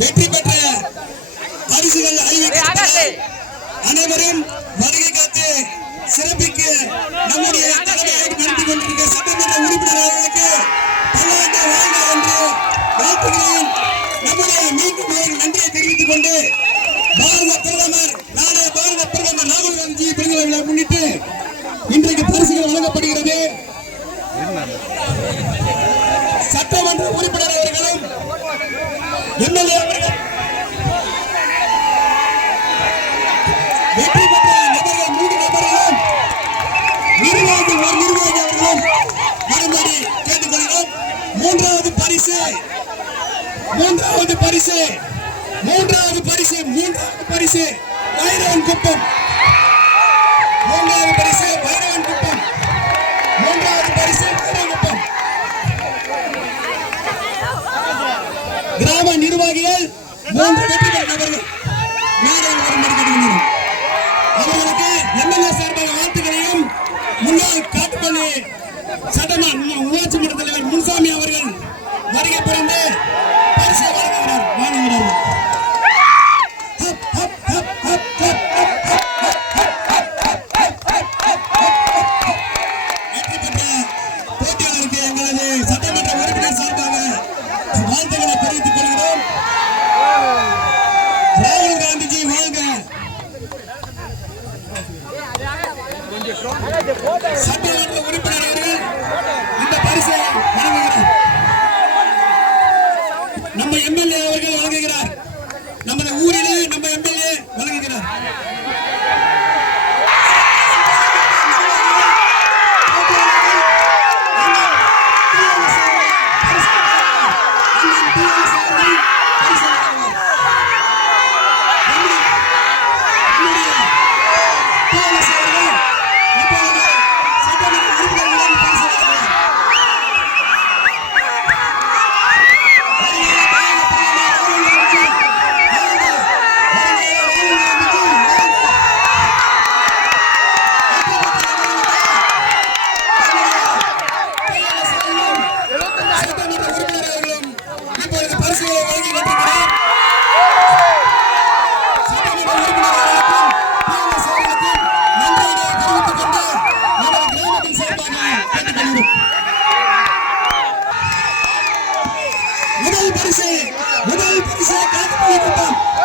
வெற்றி பெற்ற பரிசுகள் அறிவிக்கப்பட்ட அனைவரும் வருகை காத்து சிறப்பிக்க நம்முடைய தலைமையை நடத்தி கொண்டிருக்கிற சட்டமன்ற உறுப்பினர்களுக்கு பல்லாண்டு வாழ்க என்று வாழ்த்துகிறேன். நம்முடைய மீண்டும் நன்றியை தெரிவித்துக் கொண்டு பாரத பிரதமர் ராகுல் காந்தி பிறந்த விழா முன்னிட்டு இன்றைக்கு பரிசுகள் வழங்கப்படுகிறது. சட்டமன்ற உறுப்பினர் அவர்களும் எம்எல்ஏ அவர்கள் வெற்றி பெற்ற நபர்கள் 3 நபர்களும் நிர்வாகி அவர்களும் வரும்படி கேட்டுக்கொள்கிறோம். மூன்றாவது பரிசு வைரவன் குப்பம். மூன்றாவது பரிசு வைரவன் குப்பம். கிராம நிர்வாகிகள் 3 வெற்றி பெற்ற நபர்கள் அவர்களுக்கு எம்எல்ஏ சார்பாக வாழ்த்துக்களையும் முன்னாள் காட்டுப்பள்ளி சட்டமன்ற ஊராட்சி மன்ற தலைவர் முன்சாமி அவர்கள் வருகை புரிந்து பரிசை வழங்குகிறார்கள். வெற்றி பெற்ற போட்டியாளருக்கு எங்களது சட்டமன்ற உறுப்பினர் சார்பாக வாழ்த்துக்களை தெரிவித்துக் கொள்கிறோம். ராகுல் காந்திஜி வாழ்க. சட்டமன்ற உறுப்பினர் அவர்கள் இந்த பரிசை வழங்குகிறார். நம்ம எம்எல்ஏ அவர்கள் வழங்குகிறார். நமது ஊரிலே நம்ம எம்எல்ஏ வழங்குகிறார்.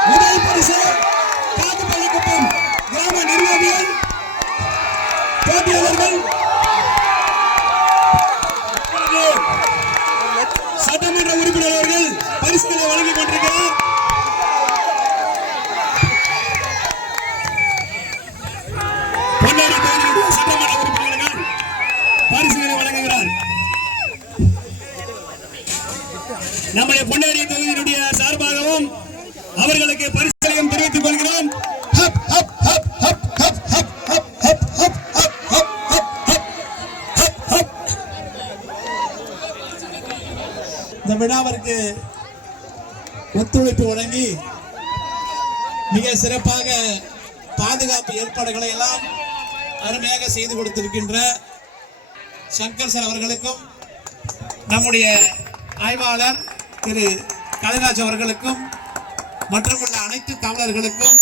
முதல் பரிசு காட்டுப்பள்ளி குப்பம் கிராம நிர்வாகிகள் போட்டியாளர்கள் சட்டமன்ற உறுப்பினர் அவர்கள் பரிசுகளை வழங்கிக் கொண்டிருக்கிறார். பொன்னாடி தொகுதியுடைய சட்டமன்ற உறுப்பினர்கள் பரிசுகளை வழங்குகிறார். நம்முடைய பொன்னாடி தொகுதியினுடைய சார்பாகவும் அவர்களுக்கு பரிசுகளையும் தெரிவித்துக் கொள்கிறோம். இந்த விழாவிற்கு ஒத்துழைப்பு வழங்கி மிக சிறப்பாக பாதுகாப்பு ஏற்பாடுகளை எல்லாம் அருமையாக செய்து கொடுத்திருக்கின்ற சங்கர் சார் அவர்களுக்கும் நம்முடைய ஆய்வாளர் திரு கலைராஜ் அவர்களுக்கும் மற்றும் உள்ள அனைத்து தமிழர்களுக்கும்